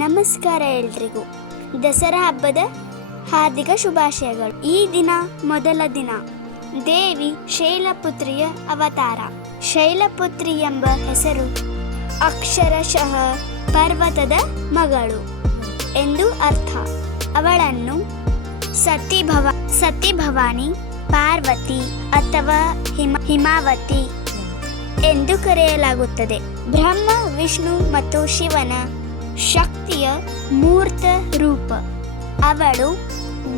ನಮಸ್ಕಾರ ಎಲ್ರಿಗೂ. ದಸರಾ ಹಬ್ಬದ ಹಾರ್ದಿಕ ಶುಭಾಶಯಗಳು. ಈ ದಿನ ಮೊದಲ ದಿನ ದೇವಿ ಶೈಲಪುತ್ರಿಯ ಅವತಾರ. ಶೈಲಪುತ್ರಿ ಎಂಬ ಹೆಸರು ಅಕ್ಷರಶಃ ಪರ್ವತದ ಮಗಳು ಎಂದು ಅರ್ಥ. ಅವಳನ್ನು ಸತಿ ಭವಾನಿ, ಪಾರ್ವತಿ ಅಥವಾ ಹಿಮಾವತಿ ಎಂದು ಕರೆಯಲಾಗುತ್ತದೆ. ಬ್ರಹ್ಮ, ವಿಷ್ಣು ಮತ್ತು ಶಿವನ ಶಕ್ತಿಯ ಮೂರ್ತ ರೂಪ. ಅವಳು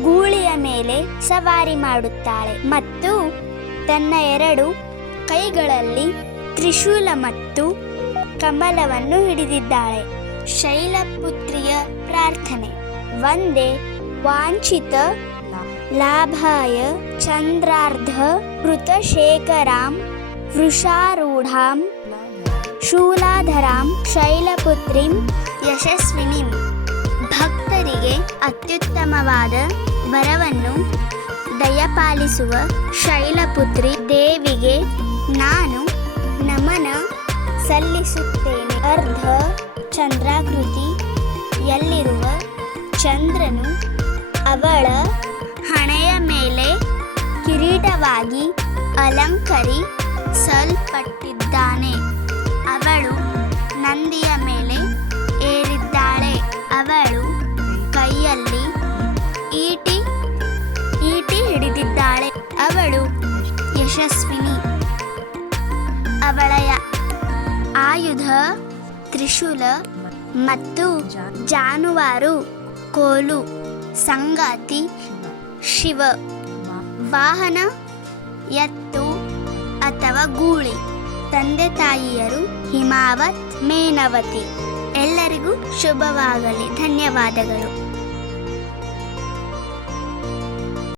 ಗೂಳಿಯ ಮೇಲೆ ಸವಾರಿ ಮಾಡುತ್ತಾಳೆ ಮತ್ತು ತನ್ನ 2 ಕೈಗಳಲ್ಲಿ ತ್ರಿಶೂಲ ಮತ್ತು ಕಮಲವನ್ನು ಹಿಡಿದಿದ್ದಾಳೆ. ಶೈಲಪುತ್ರಿಯ ಪ್ರಾರ್ಥನೆ. ವಂದೇ ವಾಂಛಿತ ಲಾಭಾಯ ಚಂದ್ರಾರ್ಧ ಕೃತಶೇಖರಾಂ ವೃಷಾರೂಢಾಂ ಶೂಲಾಧರಾಂ ಶೈಲಪುತ್ರಿಂ ಯಶಸ್ವಿನಿಂ. ಭಕ್ತರಿಗೆ ಅತ್ಯುತ್ತಮವಾದ ವರವನ್ನು ದಯಪಾಲಿಸುವ ಶೈಲಪುತ್ರಿ ದೇವಿಗೆ ನಾನು ನಮನ ಸಲ್ಲಿಸುತ್ತೇನೆ. ಅರ್ಧ ಚಂದ್ರಾಕೃತಿಯಲ್ಲಿರುವ ಚಂದ್ರನು ಅವಳ ಹಣೆಯ ಮೇಲೆ ಕಿರೀಟವಾಗಿ ಅಲಂಕರಿಸಲ್ಪಟ್ಟಿದ್ದಾನೆ. ಅವಳು ನಂದಿಯ ಮೇಲೆ ಏರಿದ್ದಾಳೆ. ಅವಳು ಕೈಯಲ್ಲಿ ಈಟಿ ಹಿಡಿದಿದ್ದಾಳೆ. ಅವಳು ಯಶಸ್ವಿನಿ. ಅವಳ ಆಯುಧ ತ್ರಿಶೂಲ ಮತ್ತು ಜಾನುವಾರು ಕೋಲು. ಸಂಗಾತಿ ಶಿವ. ವಾಹನ ಎತ್ತು ಅಥವಾ ಗೂಳಿ. ತಂದೆ ತಾಯಿಯರು ಹಿಮಾವತ್, ಮೇನವತಿ. ಎಲ್ಲರಿಗೂ ಶುಭವಾಗಲಿ. ಧನ್ಯವಾದಗಳು.